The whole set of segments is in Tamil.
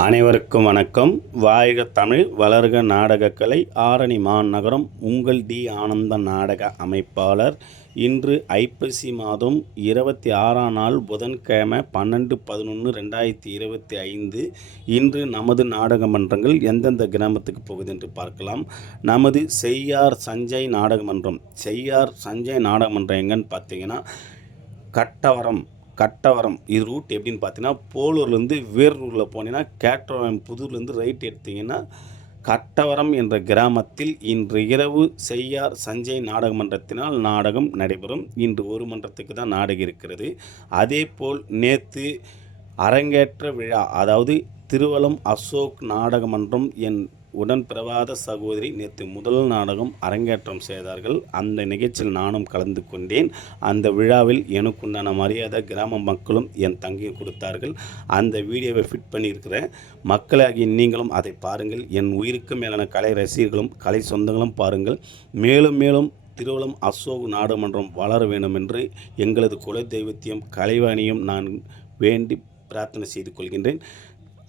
அனைவருக்கும் வணக்கம். வாழ்க தமிழ், வளர்க நாடகக்கலை. ஆரணி மாநகரம் உங்கள் டி. ஆனந்தன் நாடக அமைப்பாளர். இன்று ஐப்பசி மாதம் 26ஆம் நாள் புதன்கிழமை 12/11/2025. இன்று நமது நாடக மன்றங்கள் எந்தெந்த கிராமத்துக்கு போகுது என்று பார்க்கலாம். நமது செய்யார் சஞ்சய் நாடகமன்றம். செய்யார் சஞ்சய் நாடகமன்றம் எங்கன்னு பார்த்தீங்கன்னா கட்டவரம். இது ரூட் எப்படின்னு பார்த்தீங்கன்னா, போலூர்லேருந்து வேலூரில் போனீங்கன்னா கேட்டவரம் புதூர்லேருந்து ரைட் எடுத்தீங்கன்னா கட்டவரம் என்ற கிராமத்தில் இன்று இரவு செய்யார் சஞ்சய் நாடக மன்றத்தினால் நாடகம் நடைபெறும். இன்று ஒரு மன்றத்துக்கு தான் நாடகம் இருக்கிறது. அதே போல் நேற்று அரங்கேற்ற விழா, அதாவது திருவலம் அசோக் நாடக மன்றம் என் உடன்பிறவாத சகோதரி நேற்று முதல் நாடகம் அரங்கேற்றம் செய்தார்கள். அந்த நிகழ்ச்சியில் நானும் கலந்து கொண்டேன். அந்த விழாவில் எனக்குண்டான மரியாதை கிராம மக்களும் என் தங்கையும் கொடுத்தார்கள். அந்த வீடியோவை ஃபிட் பண்ணியிருக்கிறேன். மக்களாகிய நீங்களும் அதை பாருங்கள். என் உயிருக்கு மேலான கலை ரசிகர்களும் கலை சொந்தங்களும் பாருங்கள். மேலும் மேலும் திருவலம் அசோக் நாடகமன்றம் வளர வேண்டும் என்று எங்களது குல தெய்வத்தையும் கலைவாணியும் நான் வேண்டி பிரார்த்தனை செய்து கொள்கின்றேன்.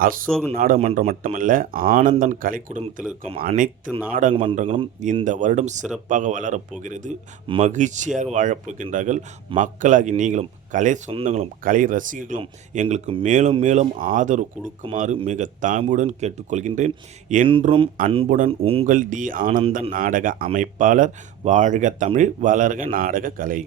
அசோக் நாடகமன்றம் மட்டுமல்ல, ஆனந்தன் கலை குடும்பத்தில் இருக்கும் அனைத்து நாடக மன்றங்களும் இந்த வருடம் சிறப்பாக வளரப்போகிறது. மகிழ்ச்சியாக வாழப்போகின்றார்கள். மக்களாகி நீங்களும் கலை சொந்தங்களும் கலை ரசிகர்களும் எங்களுக்கு மேலும் மேலும் ஆதரவு கொடுக்குமாறு மிக தாழ்மையுடன் கேட்டுக்கொள்கின்றேன். என்றும் அன்புடன் உங்கள் டி. ஆனந்தன் நாடக அமைப்பாளர். வாழ்க தமிழ், வளர்க நாடக கலை.